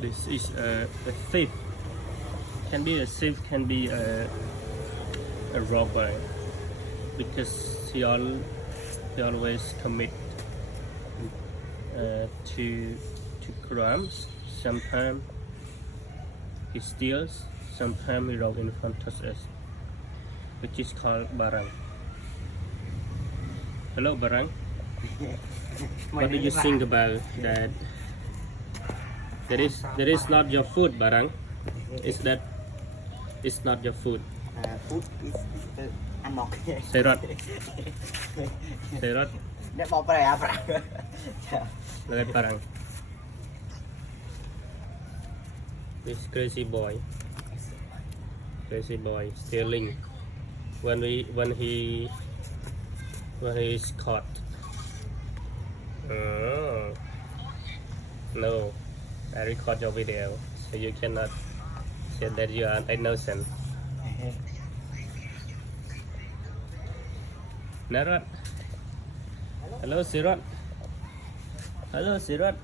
This is a thief. Can be a thief, can be a robber, because he always commit to crimes. Sometimes he steals, sometimes he rob in front of us, which is called Barang. Hello, Barang. What do you think about that? That is not your food, Barang. Is that? It's not your food. Food is amok. Serot. Serot. Dia mau apa ya, Barang? Look at Barang. This crazy boy stealing when he is caught. No, I record your video, so you cannot say that you are innocent. Narot. Hello, Sirot. Hello, Sirot.